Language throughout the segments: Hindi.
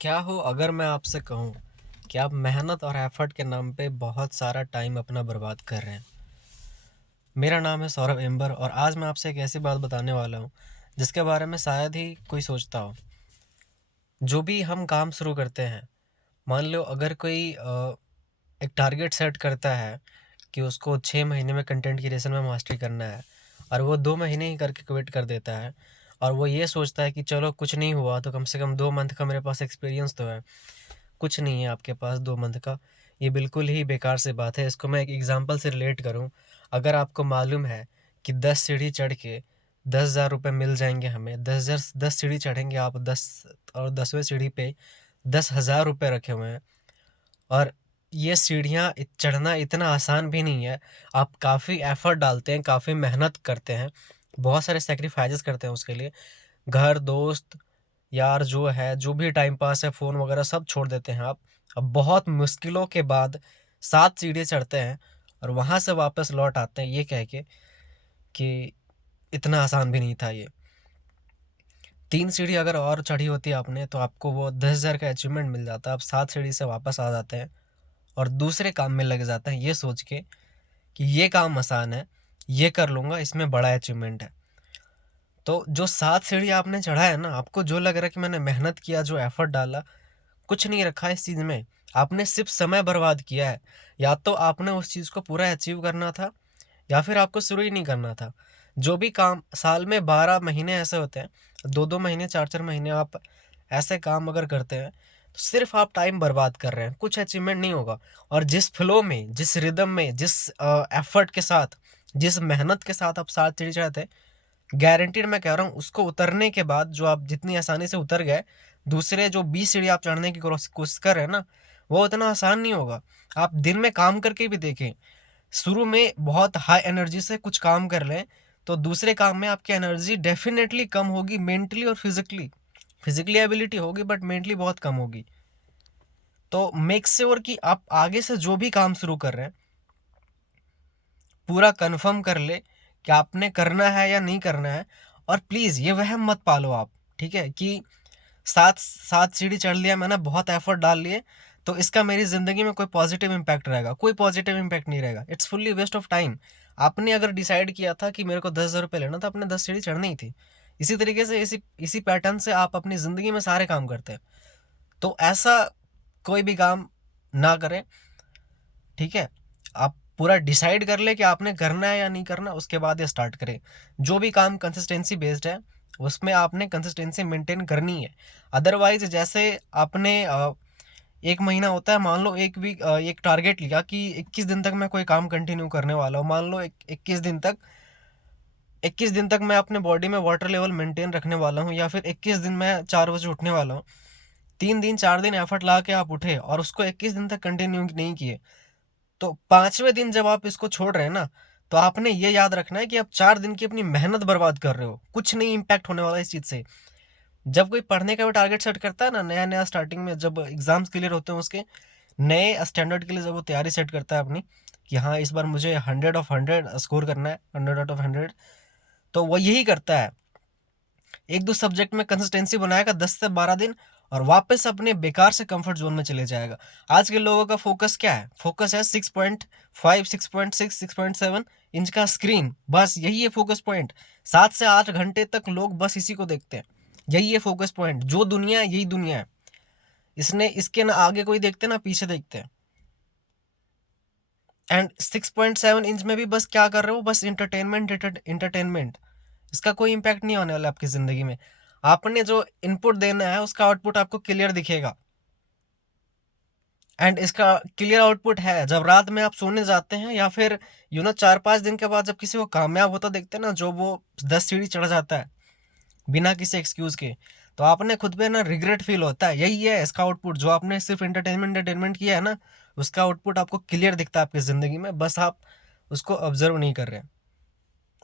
क्या हो अगर मैं आपसे कहूँ कि आप मेहनत और एफर्ट के नाम पे बहुत सारा टाइम अपना बर्बाद कर रहे हैं। मेरा नाम है सौरभ एम्बर और आज मैं आपसे एक ऐसी बात बताने वाला हूँ जिसके बारे में शायद ही कोई सोचता हो। जो भी हम काम शुरू करते हैं, मान लो अगर कोई एक टारगेट सेट करता है कि उसको 6 महीने में कंटेंट क्रिएशन में मास्टरी करना है और वो 2 महीने ही करके क्विट कर देता है और वो ये सोचता है कि चलो कुछ नहीं हुआ तो कम से कम 2 मंथ का मेरे पास एक्सपीरियंस तो है। कुछ नहीं है आपके पास 2 मंथ का। ये बिल्कुल ही बेकार से बात है। इसको मैं एक एग्जांपल से रिलेट करूं, अगर आपको मालूम है कि 10 सीढ़ी चढ़ के 10,000 रुपये मिल जाएंगे हमें, 10 सीढ़ी चढ़ेंगे आप, 10 और 10वें सीढ़ी पे 10,000 रुपये रखे हुए हैं। और ये सीढ़ियाँ चढ़ना इतना आसान भी नहीं है। आप काफ़ी एफर्ट डालते हैं, काफ़ी मेहनत करते हैं, बहुत सारे सेक्रीफाइसेस करते हैं उसके लिए। घर, दोस्त, यार जो है, जो भी टाइम पास है, फ़ोन वगैरह सब छोड़ देते हैं आप। अब बहुत मुश्किलों के बाद 7 सीढ़ी चढ़ते हैं और वहाँ से वापस लौट आते हैं ये कह के कि इतना आसान भी नहीं था ये। 3 सीढ़ी अगर और चढ़ी होती आपने तो आपको वो 10,000 का अचीवमेंट मिल जाता। आप 7 सीढ़ी से वापस आ जाते हैं और दूसरे काम में लग जाते हैं ये सोच के कि ये काम आसान है, ये कर लूँगा, इसमें बड़ा अचीवमेंट है। तो जो 7 सीढ़ी आपने चढ़ा है ना, आपको जो लग रहा है कि मैंने मेहनत किया, जो एफर्ट डाला, कुछ नहीं रखा है इस चीज़ में। आपने सिर्फ समय बर्बाद किया है। या तो आपने उस चीज़ को पूरा अचीव करना था या फिर आपको शुरू ही नहीं करना था। जो भी काम साल में 12 महीने ऐसे होते हैं, 2-2 महीने, 4-4 महीने आप ऐसे काम अगर करते हैं तो सिर्फ आप टाइम बर्बाद कर रहे हैं, कुछ अचीवमेंट नहीं होगा। और जिस फ्लो में, जिस रिदम में, जिस एफर्ट के साथ, जिस मेहनत के साथ आप 7 सीढ़ी चढ़े थे, गारंटीड मैं कह रहा हूँ उसको उतरने के बाद जो आप जितनी आसानी से उतर गए, दूसरे जो 20 सीढ़ी आप चढ़ने की कोशिश कर रहे हैं ना, वो उतना आसान नहीं होगा। आप दिन में काम करके भी देखें, शुरू में बहुत हाई एनर्जी से कुछ काम कर लें तो दूसरे काम में आपकी एनर्जी डेफिनेटली कम होगी, मेंटली और फिजिकली। फिजिकली एबिलिटी होगी बट मेंटली बहुत कम होगी। तो मेक श्योर कि आप आगे से जो भी काम शुरू कर रहे हैं पूरा कंफर्म कर ले कि आपने करना है या नहीं करना है। और प्लीज़ ये वहम मत पालो आप, ठीक है, कि सात सात सीढ़ी चढ़ लिया मैंने, बहुत एफर्ट डाल लिए, तो इसका मेरी ज़िंदगी में कोई पॉजिटिव इम्पैक्ट रहेगा। कोई पॉजिटिव इम्पैक्ट नहीं रहेगा। It's fully waste of time. आपने अगर डिसाइड किया था कि मेरे को 10,000 रुपये लेना, तो आपने 10 सीढ़ी चढ़नी ही थी। इसी तरीके से इसी इसी पैटर्न से आप अपनी ज़िंदगी में सारे काम करते हैं। तो ऐसा कोई भी काम ना करें, ठीक है। आप पूरा डिसाइड कर ले कि आपने करना है या नहीं करना, उसके बाद ये स्टार्ट करें। जो भी काम कंसिस्टेंसी बेस्ड है उसमें आपने कंसिस्टेंसी मेंटेन करनी है। अदरवाइज जैसे आपने 1 महीना होता है, मान लो एक टारगेट लिया कि 21 दिन तक मैं कोई काम कंटिन्यू करने वाला हूँ। मान लो 21 दिन तक मैं अपने बॉडी में वाटर लेवल मेंटेन रखने वाला हूँ, या फिर 21 दिन मैं 4 बजे उठने वाला हूँ। 3 दिन 4 दिन एफर्ट ला के आप उठे और उसको 21 दिन तक कंटिन्यू नहीं किए, तो 5वें दिन जब आप इसको छोड़ रहे हैं ना, तो आपने ये याद रखना है कि आप 4 दिन की अपनी मेहनत बर्बाद कर रहे हो। कुछ नहीं इम्पैक्ट होने वाला इस चीज़ से। जब कोई पढ़ने का भी टारगेट सेट करता है ना, नया नया स्टार्टिंग में जब एग्जाम्स क्लियर होते हैं उसके, नए स्टैंडर्ड के लिए जब वो तैयारी सेट करता है अपनी कि हाँ इस बार मुझे 100 ऑफ 100 स्कोर करना है, 100 आउट ऑफ 100, तो वो यही करता है। 1-2 सब्जेक्ट में कंसिस्टेंसी बनाएगा 10 से 12 दिन और वापस अपने बेकार से कंफर्ट जोन में चले जाएगा। आज के लोगों का फोकस क्या है? फोकस है 6.5, 6.6, 6.7 इंच का स्क्रीन, बस यही है फोकस पॉइंट। 7 से 8 घंटे तक लोग बस इसी को देखते हैं। यही है फोकस पॉइंट। जो दुनिया है यही दुनिया है। इसने इसके ना आगे कोई देखते ना पीछे देखते हैं। एंड 6.7 इंच में भी बस क्या कर रहे हो? बस इंटरटेनमेंट, इंटरटेनमेंट। इसका कोई इम्पैक्ट नहीं होने वाला आपकी ज़िंदगी में। आपने जो इनपुट देना है उसका आउटपुट आपको क्लियर दिखेगा। एंड इसका क्लियर आउटपुट है जब रात में आप सोने जाते हैं, या फिर 4-5 दिन के बाद जब किसी को कामयाब होता देखते हैं ना, जो वो 10 सीढ़ी चढ़ जाता है बिना किसी एक्सक्यूज़ के, तो आपने खुद पे ना रिग्रेट फील होता है। यही है इसका आउटपुट। जो आपने सिर्फ इंटरटेनमेंट किया है ना, उसका आउटपुट आपको क्लियर दिखता है आपकी ज़िंदगी में, बस आप उसको ऑब्जर्व नहीं कर रहे हैं।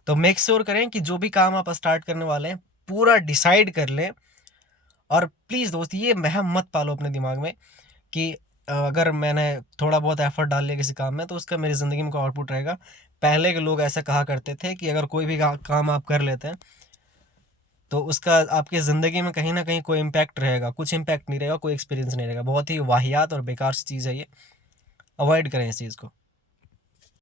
तो मेक श्योर करें कि जो भी काम आप स्टार्ट करने वाले हैं पूरा डिसाइड कर लें। और प्लीज़ दोस्त, ये वहम मत पालो अपने दिमाग में कि अगर मैंने थोड़ा बहुत एफर्ट डाल लिया किसी काम में तो उसका मेरी ज़िंदगी में कोई आउटपुट रहेगा। पहले के लोग ऐसा कहा करते थे कि अगर कोई भी काम आप कर लेते हैं तो उसका आपकी ज़िंदगी में कहीं न कहीं कोई इम्पैक्ट रहेगा, कुछ इम्पैक्ट नहीं रहेगा, कोई एक्सपीरियंस नहीं रहेगा। बहुत ही वाहियात और बेकार सी चीज़ है ये, अवॉइड करें इस चीज़ को।